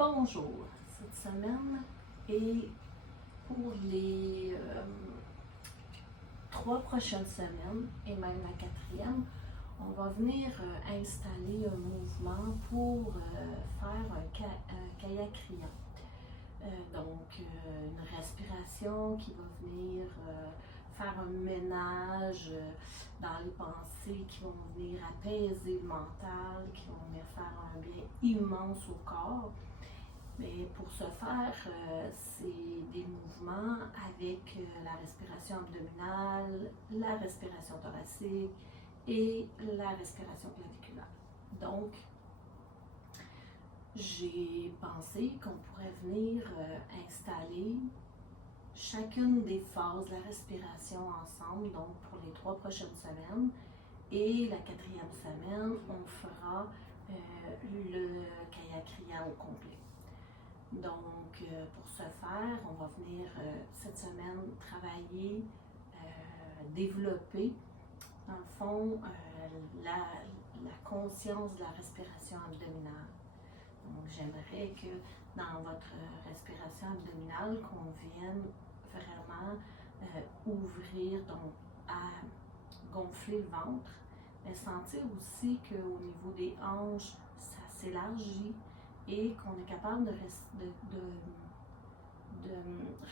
Bonjour, cette semaine et pour les 3 prochaines semaines et même la quatrième, on va venir installer un mouvement pour faire un kayak criant. Une respiration qui va venir faire un ménage dans les pensées qui vont venir apaiser le mental, qui vont venir faire un bien immense au corps. Mais pour ce faire, c'est des mouvements avec la respiration abdominale, la respiration thoracique et la respiration claviculaire. Donc, j'ai pensé qu'on pourrait venir installer chacune des phases de la respiration ensemble, donc pour les 3 prochaines semaines. Et la quatrième semaine, on fera le kayak criant au complet. Donc, pour ce faire, on va venir cette semaine travailler, développer, dans le fond, la conscience de la respiration abdominale. Donc, j'aimerais que dans votre respiration abdominale, qu'on vienne vraiment ouvrir, donc à gonfler le ventre, mais sentir aussi qu'au niveau des hanches, ça s'élargit et qu'on est capable de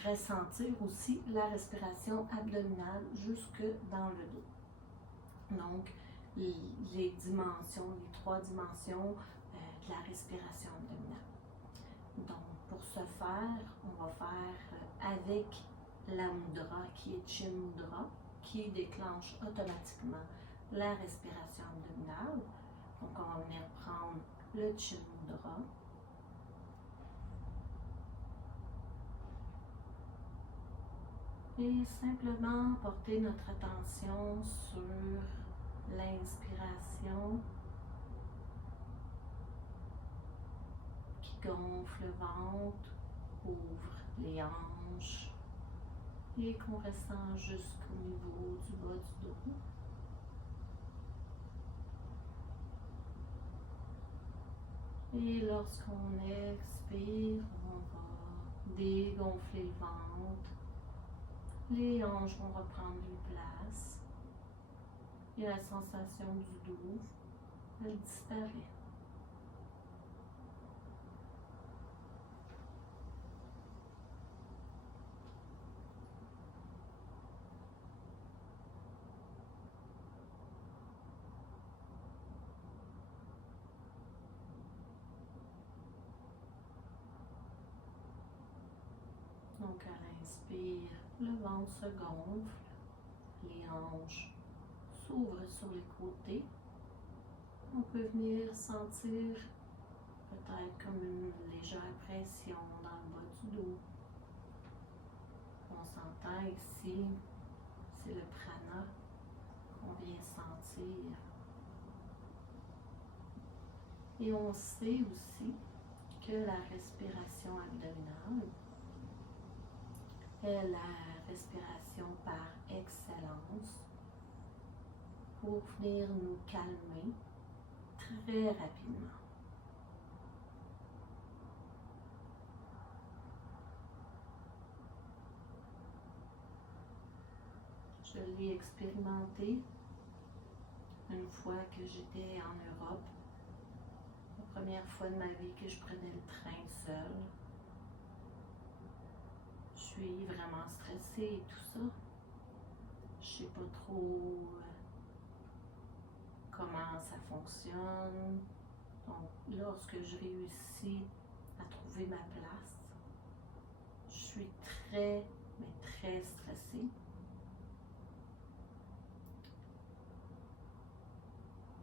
ressentir aussi la respiration abdominale jusque dans le dos. Donc, les dimensions, les 3 dimensions de la respiration abdominale. Donc, pour ce faire, on va faire avec la mudra qui est Chin Mudra, qui déclenche automatiquement la respiration abdominale. Donc, on va venir prendre le Chin Mudra. Et simplement porter notre attention sur l'inspiration qui gonfle le ventre, ouvre les hanches et qu'on ressent jusqu'au niveau du bas du dos. Et lorsqu'on expire, on va dégonfler le ventre. Les hanches vont reprendre une place. Et la sensation du dos, elle disparaît. Donc à l'inspire, le ventre se gonfle, les hanches s'ouvrent sur les côtés. On peut venir sentir peut-être comme une légère pression dans le bas du dos. On s'entend ici, c'est le prana qu'on vient sentir. Et on sait aussi que la respiration abdominale est la respiration par excellence pour venir nous calmer très rapidement. Je l'ai expérimenté une fois que j'étais en Europe, la première fois de ma vie que je prenais le train seule. Je suis vraiment stressée et tout ça. Je sais pas trop comment ça fonctionne. Donc, lorsque je réussis à trouver ma place, je suis très, mais très stressée.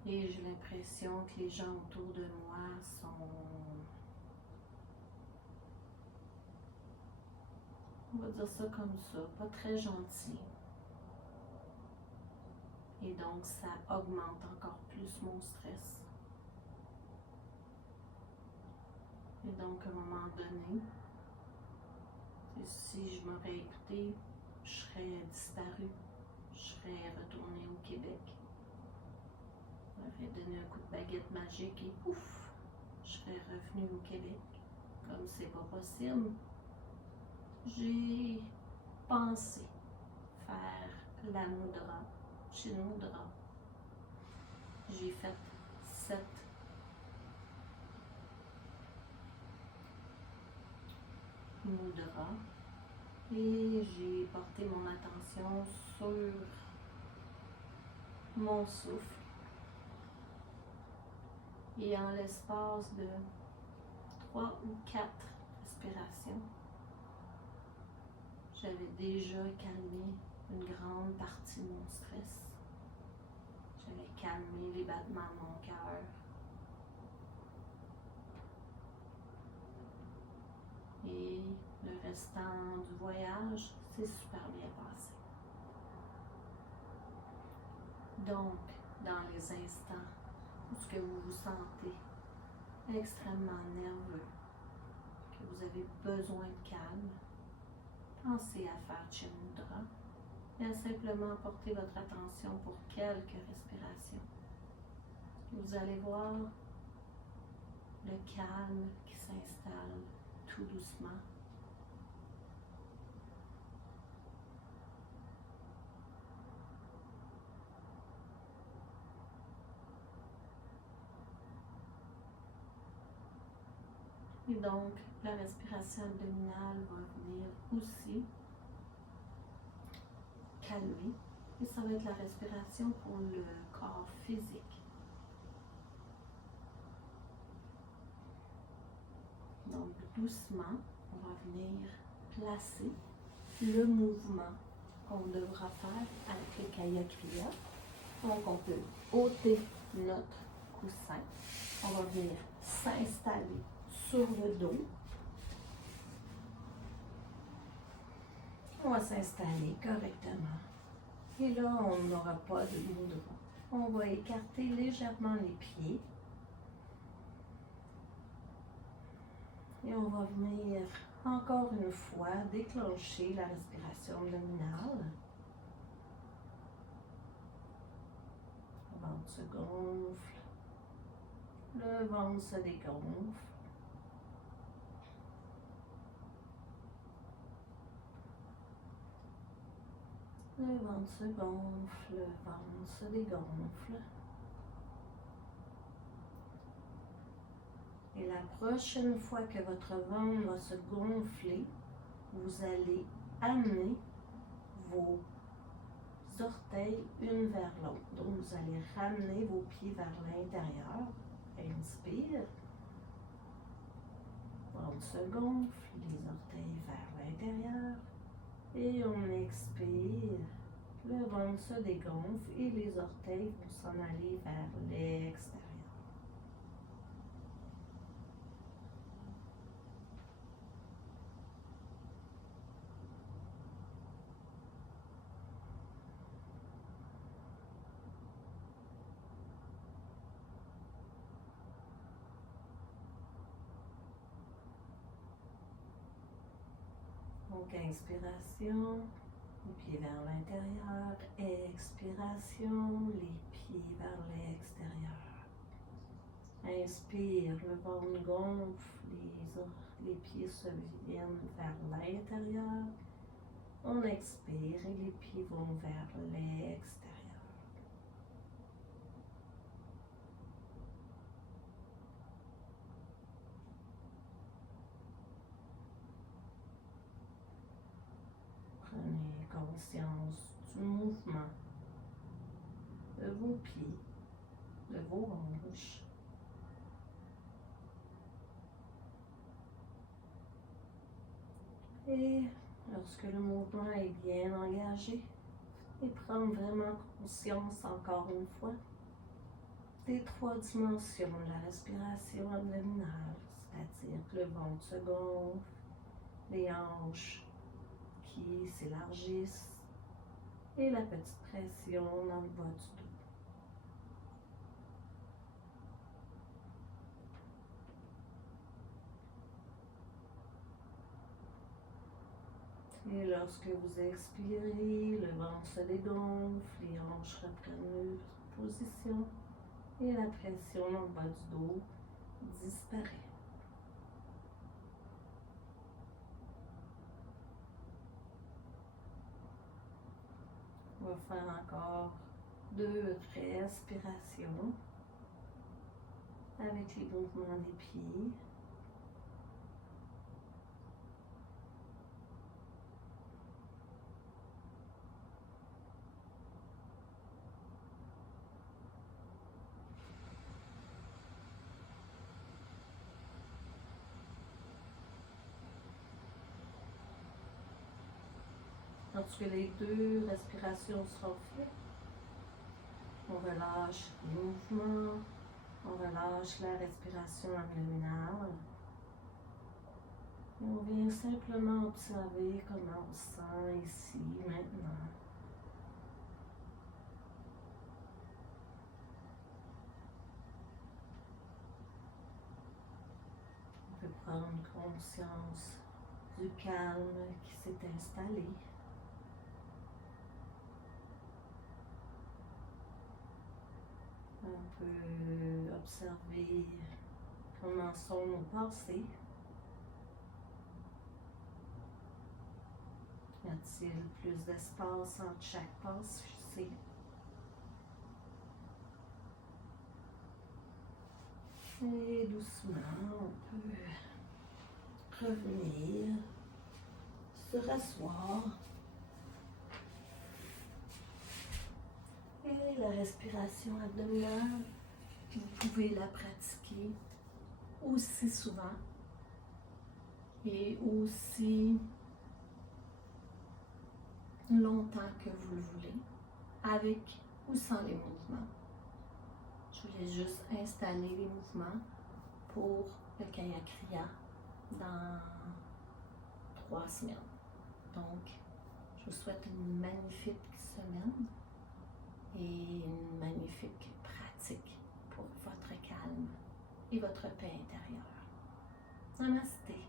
Et j'ai l'impression que les gens autour de moi sont, on va dire ça comme ça, pas très gentils. Et donc, ça augmente encore plus mon stress. Et donc, à un moment donné, si je m'aurais écouté, je serais disparue. Je serais retournée au Québec. Je m'aurais donné un coup de baguette magique et pouf, je serais revenue au Québec. Comme c'est pas possible, j'ai pensé faire la mudra, Chin Mudra. J'ai fait 7 mudras et j'ai porté mon attention sur mon souffle. Et en l'espace de 3 ou 4 respirations, j'avais déjà calmé une grande partie de mon stress. J'avais calmé les battements de mon cœur. Et le restant du voyage s'est super bien passé. Donc, dans les instants où ce que vous vous sentez extrêmement nerveux, que vous avez besoin de calme, pensez à faire Chin Mudra et à simplement porter votre attention pour quelques respirations. Vous allez voir le calme qui s'installe tout doucement. Et donc, la respiration abdominale va venir aussi calmer. Et ça va être la respiration pour le corps physique. Donc, doucement, on va venir placer le mouvement qu'on devra faire avec le Kaya Kriya. Donc, on peut ôter notre coussin. On va venir s'installer sur le dos. On va s'installer correctement. Et là, on n'aura pas de mudra. On va écarter légèrement les pieds. Et on va venir encore une fois déclencher la respiration abdominale. Le ventre se gonfle. Le ventre se dégonfle. Le ventre se gonfle, le ventre se dégonfle. Et la prochaine fois que votre ventre va se gonfler, vous allez amener vos orteils une vers l'autre. Donc, vous allez ramener vos pieds vers l'intérieur. Inspire. Le ventre se gonfle, les orteils vers l'intérieur. Et on expire. Le ventre se dégonfle et les orteils vont s'en aller vers l'extérieur. Donc, inspiration, les pieds vers l'intérieur. Expiration, les pieds vers l'extérieur. Inspire, le ventre gonfle, les pieds se viennent vers l'intérieur. On expire et les pieds vont vers l'extérieur. Prenez conscience du mouvement de vos pieds, de vos hanches. Et lorsque le mouvement est bien engagé, et prendre vraiment conscience encore une fois des 3 dimensions de la respiration abdominale, c'est-à-dire que le ventre se gonfle, les hanches qui s'élargissent et la petite pression dans le bas du dos. Et lorsque vous expirez, le ventre se dégonfle, les hanches reprennent leur position et la pression dans le bas du dos disparaît. va faire encore 2 respirations avec les mouvements des pieds. Lorsque les 2 respirations seront faites, on relâche les mouvements, on relâche la respiration abdominale. Et on vient simplement observer comment on se sent ici, maintenant. On peut prendre conscience du calme qui s'est installé. On peut observer comment sont nos pensées. Y a-t-il plus d'espace entre chaque pensée? Et doucement, on peut revenir, se rasseoir. Et la respiration abdominale, vous pouvez la pratiquer aussi souvent et aussi longtemps que vous le voulez, avec ou sans les mouvements. Je voulais juste installer les mouvements pour le kayak Kriya dans 3 semaines. Donc, je vous souhaite une magnifique semaine et une magnifique pratique pour votre calme et votre paix intérieure. Namasté.